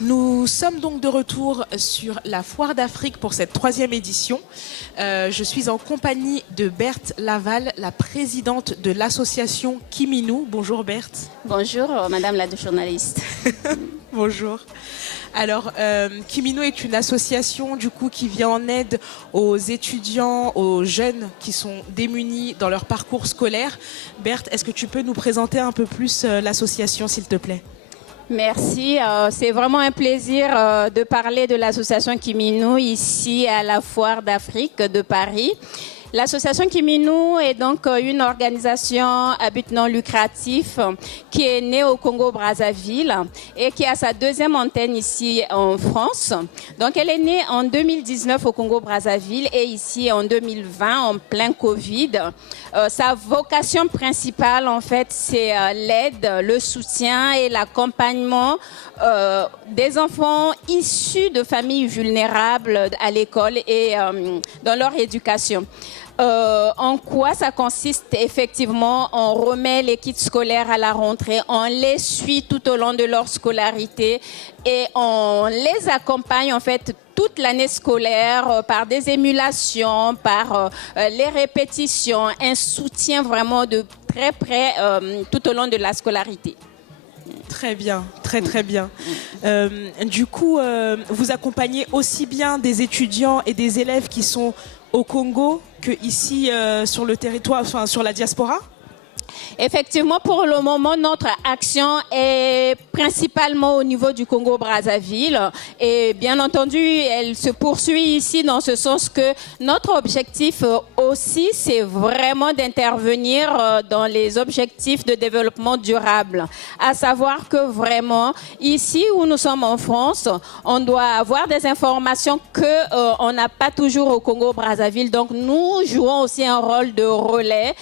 Nous sommes donc de retour sur la Foire d'Afrique pour cette 3e édition. Je suis en compagnie de Berthe Laval, la présidente de l'association Kiminou. Bonjour Berthe. Bonjour Madame la journaliste. Bonjour. Alors, Kiminou est une association du coup qui vient en aide aux étudiants, aux jeunes qui sont démunis dans leur parcours scolaire. Berthe, est-ce que tu peux nous présenter un peu plus l'association, s'il te plaît ? Merci, c'est vraiment un plaisir de parler de l'association Kiminou ici à la Foire d'Afrique de Paris. L'association Kiminou est donc une organisation à but non lucratif qui est née au Congo-Brazzaville et qui a sa 2e antenne ici en France. Donc elle est née en 2019 au Congo-Brazzaville et ici en 2020 en plein Covid. Sa vocation principale en fait c'est l'aide, le soutien et l'accompagnement des enfants issus de familles vulnérables à l'école et dans leur éducation. En quoi ça consiste effectivement? On remet les kits scolaires à la rentrée, on les suit tout au long de leur scolarité et on les accompagne en fait toute l'année scolaire par des émulations, par les répétitions, un soutien vraiment de très près tout au long de la scolarité. Très bien, très bien. Du coup, vous accompagnez aussi bien des étudiants et des élèves qui sont au Congo que ici sur le territoire, enfin sur la diaspora ? Effectivement, pour le moment, notre action est principalement au niveau du Congo-Brazzaville et bien entendu, elle se poursuit ici dans ce sens que notre objectif aussi, c'est vraiment d'intervenir dans les objectifs de développement durable. À savoir que vraiment, ici où nous sommes en France, on doit avoir des informations que on n'a pas toujours au Congo-Brazzaville. Donc, nous jouons aussi un rôle de relais,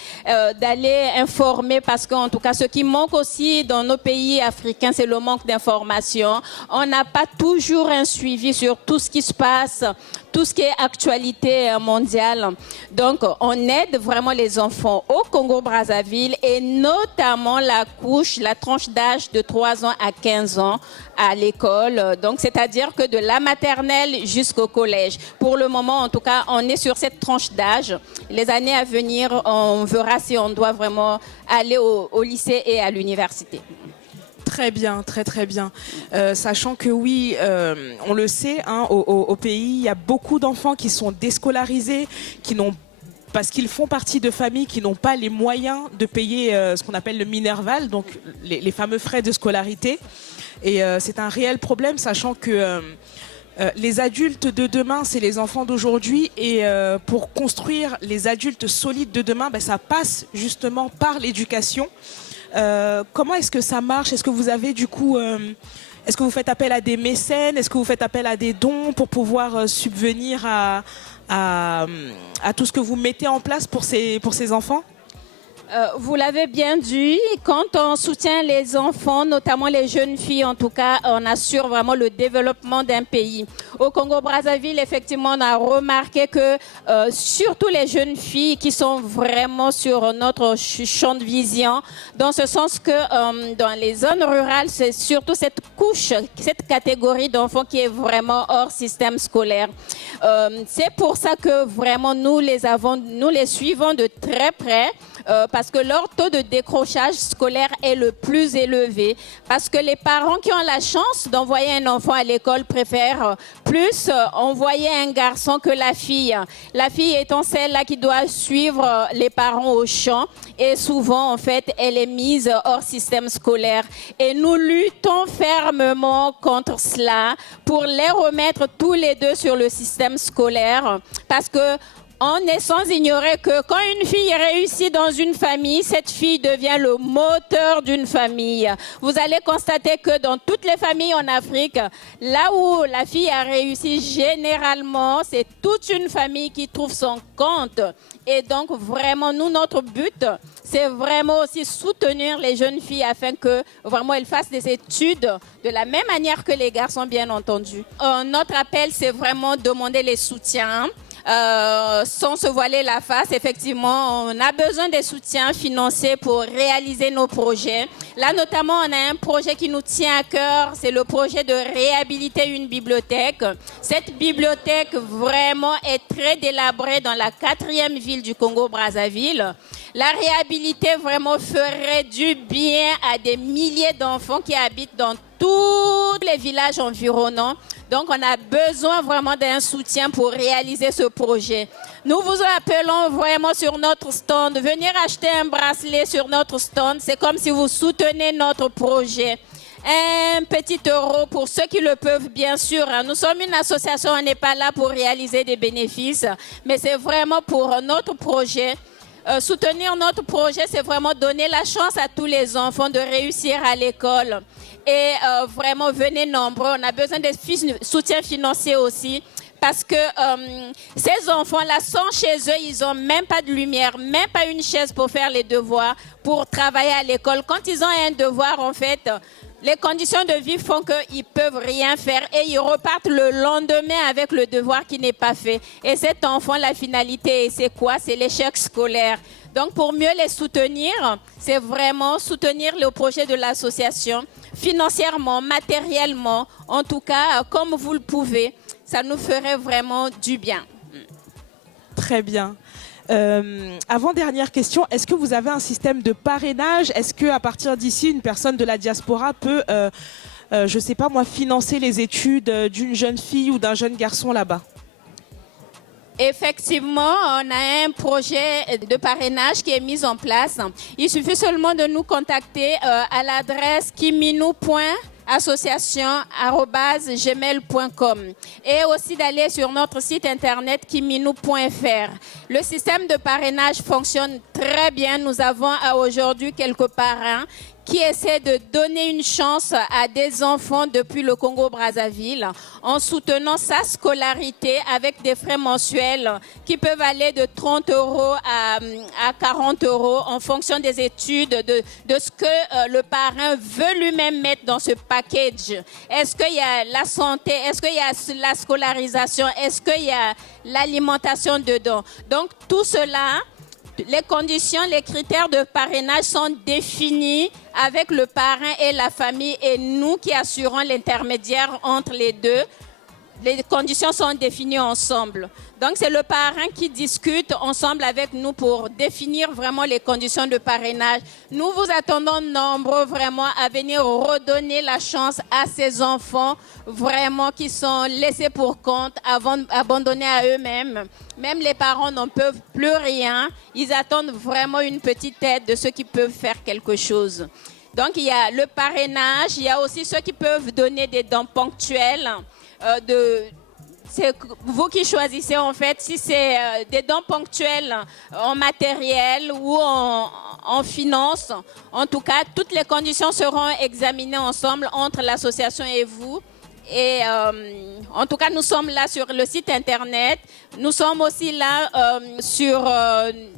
d'aller informer parce qu'en tout cas, ce qui manque aussi dans nos pays africains, c'est le manque d'informations. On n'a pas toujours un suivi sur tout ce qui se passe, tout ce qui est actualité mondiale. Donc, on aide vraiment les enfants au Congo-Brazzaville et notamment la tranche d'âge de 3 ans à 15 ans à l'école. Donc, c'est-à-dire que de la maternelle jusqu'au collège. Pour le moment, en tout cas, on est sur cette tranche d'âge. Les années à venir, on verra si on doit vraiment aller au lycée et à l'université. Très bien, très bien. Sachant que oui, on le sait, hein, au pays, il y a beaucoup d'enfants qui sont déscolarisés, parce qu'ils font partie de familles qui n'ont pas les moyens de payer ce qu'on appelle le Minerval, donc les fameux frais de scolarité. Et c'est un réel problème, sachant que les adultes de demain, c'est les enfants d'aujourd'hui. Et pour construire les adultes solides de demain, ça passe justement par l'éducation. Comment est-ce que ça marche? Est-ce que vous avez du coup... est-ce que vous faites appel à des mécènes? Est-ce que vous faites appel à des dons pour pouvoir subvenir à tout ce que vous mettez en place pour ces enfants? Vous l'avez bien dit, quand on soutient les enfants, notamment les jeunes filles, en tout cas, on assure vraiment le développement d'un pays. Au Congo-Brazzaville, effectivement, on a remarqué que surtout les jeunes filles qui sont vraiment sur notre champ de vision, dans ce sens que dans les zones rurales, c'est surtout cette catégorie d'enfants qui est vraiment hors système scolaire. C'est pour ça que vraiment nous les suivons de très près. Parce que leur taux de décrochage scolaire est le plus élevé. Parce que les parents qui ont la chance d'envoyer un enfant à l'école préfèrent plus envoyer un garçon que la fille. La fille étant celle-là qui doit suivre les parents au champ. Et souvent, en fait, elle est mise hors système scolaire. Et nous luttons fermement contre cela pour les remettre tous les deux sur le système scolaire. Parce que on est sans ignorer que quand une fille réussit dans une famille, cette fille devient le moteur d'une famille. Vous allez constater que dans toutes les familles en Afrique, là où la fille a réussi, généralement, c'est toute une famille qui trouve son compte. Et donc, vraiment, nous, notre but, c'est vraiment aussi soutenir les jeunes filles afin que vraiment elles fassent des études de la même manière que les garçons, bien entendu. Notre appel, c'est vraiment demander les soutiens sans se voiler la face, effectivement, on a besoin des soutiens financiers pour réaliser nos projets. Là, notamment, on a un projet qui nous tient à cœur, c'est le projet de réhabiliter une bibliothèque. Cette bibliothèque, vraiment, est très délabrée dans la 4e ville du Congo-Brazzaville. La réhabiliter, vraiment, ferait du bien à des milliers d'enfants qui habitent dans tous les villages environnants. Donc, on a besoin vraiment d'un soutien pour réaliser ce projet. Nous vous appelons vraiment sur notre stand. Venir acheter un bracelet sur notre stand, c'est comme si vous soutenez notre projet. Un petit euro pour ceux qui le peuvent, bien sûr. Nous sommes une association, on n'est pas là pour réaliser des bénéfices, mais c'est vraiment pour notre projet. Soutenir notre projet, c'est vraiment donner la chance à tous les enfants de réussir à l'école. Et vraiment, venez nombreux. On a besoin de soutien financier aussi. Parce que ces enfants-là sont chez eux, ils n'ont même pas de lumière, même pas une chaise pour faire les devoirs, pour travailler à l'école. Quand ils ont un devoir, en fait, les conditions de vie font qu'ils ne peuvent rien faire et ils repartent le lendemain avec le devoir qui n'est pas fait. Et cet enfant, la finalité, c'est quoi? C'est l'échec scolaire. Donc, pour mieux les soutenir, c'est vraiment soutenir le projet de l'association, financièrement, matériellement, en tout cas, comme vous le pouvez. Ça nous ferait vraiment du bien. Très bien. Avant-dernière question, est-ce que vous avez un système de parrainage? Est-ce qu'à partir d'ici, une personne de la diaspora peut, je ne sais pas moi, financer les études d'une jeune fille ou d'un jeune garçon là-bas? Effectivement, on a un projet de parrainage qui est mis en place. Il suffit seulement de nous contacter à l'adresse kiminou.association@gmail.com et aussi d'aller sur notre site internet kiminou.fr. Le système de parrainage fonctionne très bien. Nous avons aujourd'hui quelques parrains qui essaie de donner une chance à des enfants depuis le Congo-Brazzaville en soutenant sa scolarité avec des frais mensuels qui peuvent aller de 30 € à 40 € en fonction des études, de ce que le parrain veut lui-même mettre dans ce package. Est-ce qu'il y a la santé? Est-ce qu'il y a la scolarisation? Est-ce qu'il y a l'alimentation dedans? Donc tout cela, les conditions, les critères de parrainage sont définis avec le parrain et la famille et nous qui assurons l'intermédiaire entre les deux. Les conditions sont définies ensemble. Donc, c'est le parrain qui discute ensemble avec nous pour définir vraiment les conditions de parrainage. Nous vous attendons nombreux vraiment à venir redonner la chance à ces enfants vraiment qui sont laissés pour compte, abandonnés à eux-mêmes. Même les parents n'en peuvent plus rien. Ils attendent vraiment une petite aide de ceux qui peuvent faire quelque chose. Donc, il y a le parrainage. Il y a aussi ceux qui peuvent donner des dons ponctuels. C'est vous qui choisissez en fait si c'est des dons ponctuels en matériel ou en finance. En tout cas, toutes les conditions seront examinées ensemble entre l'association et vous. Et en tout cas, nous sommes là sur le site internet. Nous sommes aussi là sur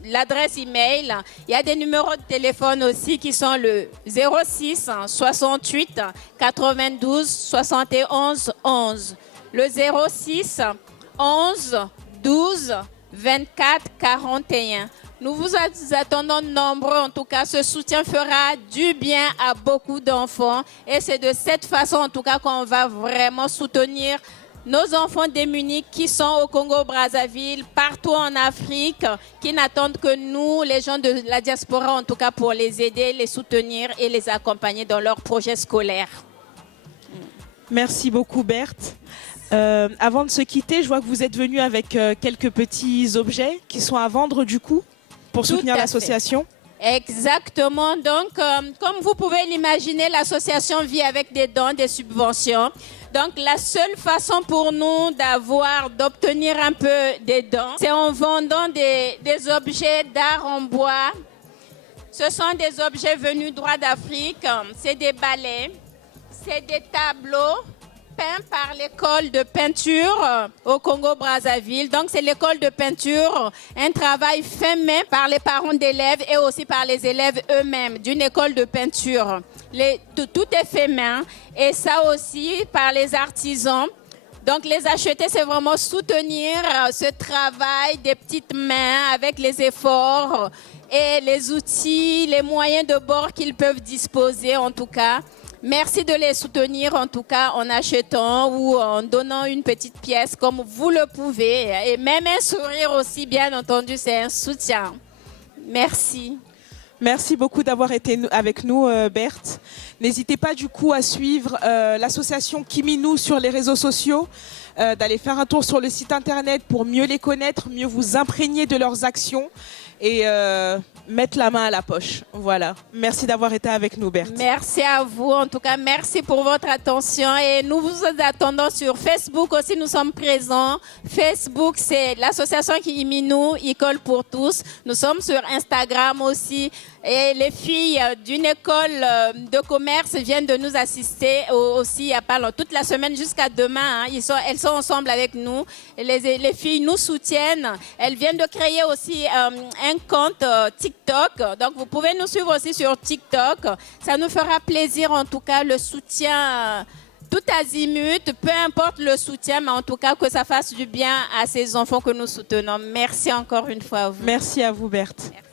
l'adresse email. Il y a des numéros de téléphone aussi qui sont le 06 68 92 71 11. Le 06 11 12 24 41. Nous vous attendons nombreux. En tout cas, ce soutien fera du bien à beaucoup d'enfants. Et c'est de cette façon, en tout cas, qu'on va vraiment soutenir nos enfants démunis qui sont au Congo-Brazzaville, partout en Afrique, qui n'attendent que nous, les gens de la diaspora, en tout cas, pour les aider, les soutenir et les accompagner dans leurs projets scolaires. Merci beaucoup, Berthe. Avant de se quitter, je vois que vous êtes venu avec quelques petits objets qui sont à vendre du coup pour soutenir l'association. Exactement. Donc, comme vous pouvez l'imaginer, l'association vit avec des dons, des subventions. Donc, la seule façon pour nous d'obtenir un peu des dons, c'est en vendant des objets d'art en bois. Ce sont des objets venus droit d'Afrique. C'est des balais, c'est des tableaux peints par l'école de peinture au Congo-Brazzaville. Donc, c'est l'école de peinture, un travail fait main par les parents d'élèves et aussi par les élèves eux-mêmes d'une école de peinture. Tout est fait main et ça aussi par les artisans. Donc, les acheter, c'est vraiment soutenir ce travail des petites mains avec les efforts et les outils, les moyens de bord qu'ils peuvent disposer, en tout cas. Merci de les soutenir, en tout cas, en achetant ou en donnant une petite pièce comme vous le pouvez. Et même un sourire aussi, bien entendu, c'est un soutien. Merci. Merci beaucoup d'avoir été avec nous, Berthe. N'hésitez pas du coup à suivre l'association Kiminou sur les réseaux sociaux, d'aller faire un tour sur le site internet pour mieux les connaître, mieux vous imprégner de leurs actions et mettre la main à la poche. Voilà. Merci d'avoir été avec nous, Berthe. Merci à vous. En tout cas, merci pour votre attention. Et nous vous attendons sur Facebook aussi. Nous sommes présents. Facebook, c'est l'association Kiminou, École pour tous. Nous sommes sur Instagram aussi. Et les filles d'une école de commerce viennent de nous assister aussi il y a pas longtemps, toute la semaine jusqu'à demain. Elles sont ensemble avec nous. Et les filles nous soutiennent. Elles viennent de créer aussi un compte TikTok. Donc, vous pouvez nous suivre aussi sur TikTok. Ça nous fera plaisir, en tout cas, le soutien tout azimut, peu importe le soutien, mais en tout cas, que ça fasse du bien à ces enfants que nous soutenons. Merci encore une fois à vous. Merci à vous, Berthe. Merci.